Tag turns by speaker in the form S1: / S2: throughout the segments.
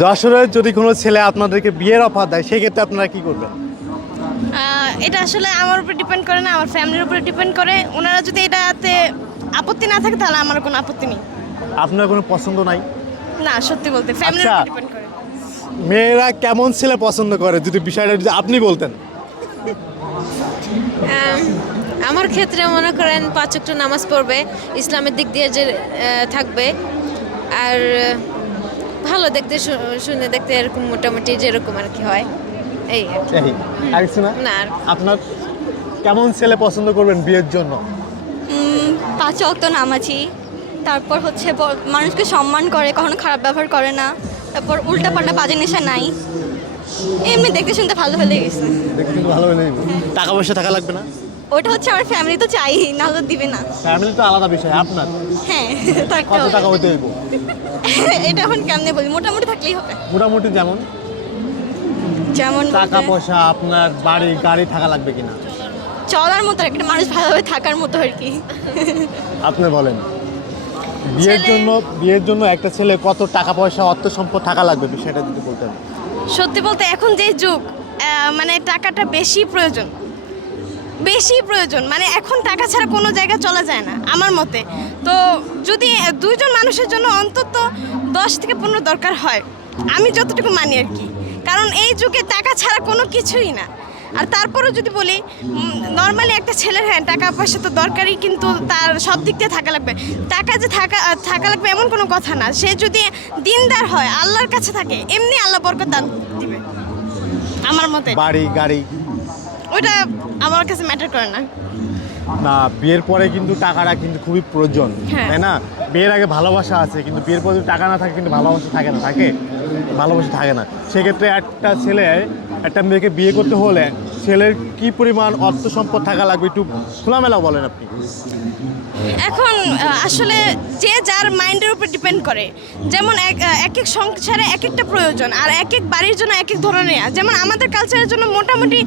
S1: যশোরে যদি কোনো ছেলে আপনাদেরকে বিয়ের অফার দেয় সেক্ষেত্রে আপনারা কি করবেন?
S2: এটা আসলে আমার উপর ডিপেন্ড করে না আমার ফ্যামিলির উপরে ডিপেন্ড করে। ওনারা যদি এটাতে আপত্তি না থাকে তাহলে আমার কোনো আপত্তি নেই।
S1: আপনার কোনো পছন্দ নাই?
S2: না সত্যি বলতে ফ্যামিলির
S1: আচ্ছা।
S2: উপর ডিপেন্ড করে।
S1: মেয়েরা কেমন ছেলে পছন্দ করে? যদি বিষয়টা যদি আপনি বলতেন।
S3: আমার ক্ষেত্রে মনে করেন পাঁচ নামাজ পড়বে ইসলামের দিক দিয়ে যে থাকবে। আর ভালো দেখতে শুনে দেখতে এরকম মোটামুটি যেরকম আর কি হয়। এই আর কি।
S1: কিছু না?
S3: না
S1: আপনার কেমন ছেলে পছন্দ করবেন বিয়ের জন্য?
S4: পাঁচ অক্ত নামাজি তারপর হচ্ছে মানুষকে সম্মান করে কখনো খারাপ ব্যবহার করে না। তারপর উল্টা পাল্টা বাজে নেশা নাই। এমনি দেখতে শুনতে ভালো হলে গেছে
S1: দেখতে ভালো হলে টাকা পয়সা থাকা লাগবে না?
S4: ওটা হচ্ছে আমার ফ্যামিলি তো চাই না হলে দিবে না।
S1: ফ্যামিলি তো আলাদা বিষয় আপনার।
S4: হ্যাঁ
S1: কত টাকা হইতে হইব?
S4: এটা এখন কেমনে বলি? মোটামুটি থাকলেই হবে।
S1: মোটামুটি যেমন।
S4: যেমন
S1: টাকা পয়সা আপনার বাড়ি গাড়ি থাকা লাগবে কিনা?
S4: চলার মতো একটা মানুষ ভালোভাবে থাকার মতো আর কি।
S1: আপনি বলেন। বিয়ের জন্য বিয়ের জন্য একটা ছেলে কত টাকা পয়সা অর্থ সম্পদ থাকা লাগবে? বিষয়টা যদি বলতেন।
S2: সত্যি বলতে এখন যে যুগ মানে টাকাটা বেশি প্রয়োজন। বেশি প্রয়োজন। মানে এখন টাকা ছাড়া কোনো জায়গায় চলা যায় না, আমার মতে। তো যদি দুইজন মানুষের জন্য অন্তত দশ থেকে পনেরো দরকার হয়, আমি যতটুকু মানি আর কি। কারণ এই যুগে টাকা ছাড়া কোনো কিছুই না। আর তারপরেও যদি বলি নর্মালি একটা ছেলের হ্যাঁ টাকা পয়সা তো দরকারই, কিন্তু তার সব দিক দিয়ে থাকা লাগবে। টাকা যে থাকা থাকা লাগবে এমন কোনো কথা না। সে যদি দিনদার হয়, আল্লাহর কাছে থাকে, এমনি আল্লাহ বরকত দান দিবে। আমার মতে।
S1: বাড়ি, গাড়ি
S2: ওইটা আমার কাছে ম্যাটার করে না।
S1: না বিয়ের পরে কিন্তু টাকাটা কিন্তু খুবই প্রয়োজন
S2: হ্যাঁ।
S1: তাই না? বিয়ের আগে ভালোবাসা আছে কিন্তু বিয়ের পরে যদি টাকা না থাকে কিন্তু ভালোবাসা থাকে না থাকে? ভালোবাসা থাকে না। সেক্ষেত্রে একটা ছেলে একটা মেয়েকে বিয়ে করতে হলে ছেলের কি পরিমাণ অর্থ সম্পদ থাকা লাগবে একটু খোলামেলা বলেন আপনি।
S2: এখন আসলে যে যার মাইন্ডের উপর ডিপেন্ড করে, যেমন এক এক সংসারে এক একটা প্রয়োজন আর এক এক বাড়ির জন্য এক এক ধরনের। যেমন আমাদের কালচারের জন্য মোটামুটি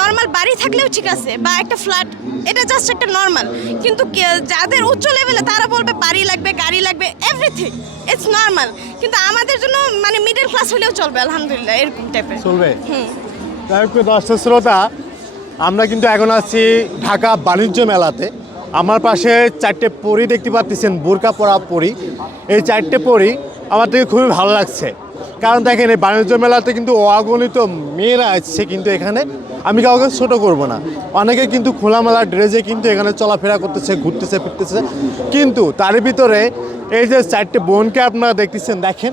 S2: নর্মাল বাড়ি থাকলেও ঠিক আছে, বা একটা ফ্ল্যাট এটা জাস্ট একটা নর্মাল কিন্তু যাদের উচ্চ লেভেলে তারা বলবে বাড়ি লাগবে, গাড়ি লাগবে এভরিথিং ইটস নর্মাল কিন্তু আমাদের জন্য ক্লাস হলেও চলবে আলহামদুলিল্লাহ এরকম টাইপের
S1: চলবে? যাই হোক দর্শক শ্রোতা আমরা কিন্তু এখন আছি ঢাকা বাণিজ্য মেলাতে। আমার পাশে চারটে পরি দেখতে পাচ্ছেন বোরকা পরা পরি। এই চারটে পরি আমার থেকে খুবই ভালো লাগছে। কারণ দেখেন এই বাণিজ্য মেলাতে কিন্তু অগণিত মেয়েরা আসছে কিন্তু এখানে। আমি কাউকে ছোট করব না। অনেকে কিন্তু খোলামেলা ড্রেসে কিন্তু এখানে চলাফেরা করতেছে ঘুরতেছে ফিরতেছে। কিন্তু তার ভিতরে এই যে চারটে বোনকে আপনারা দেখতেছেন দেখেন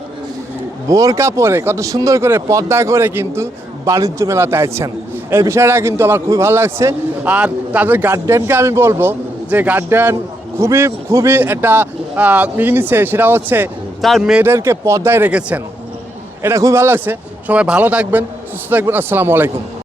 S1: বোরকা পরে, কত সুন্দর করে পর্দা করে কিন্তু বাণিজ্য মেলাতে আসছেন এই বিষয়টা কিন্তু আমার খুবই ভালো লাগছে। আর তাদের গার্ডেনকে আমি বলব যে গার্ডেন খুবই খুবই একটা মিনিছে সেটা হচ্ছে তার মেয়েদেরকে পর্দায় রেখেছেন। এটা খুবই ভালো লাগছে। সবাই ভালো থাকবেন, সুস্থ থাকবেন। আসসালামু আলাইকুম।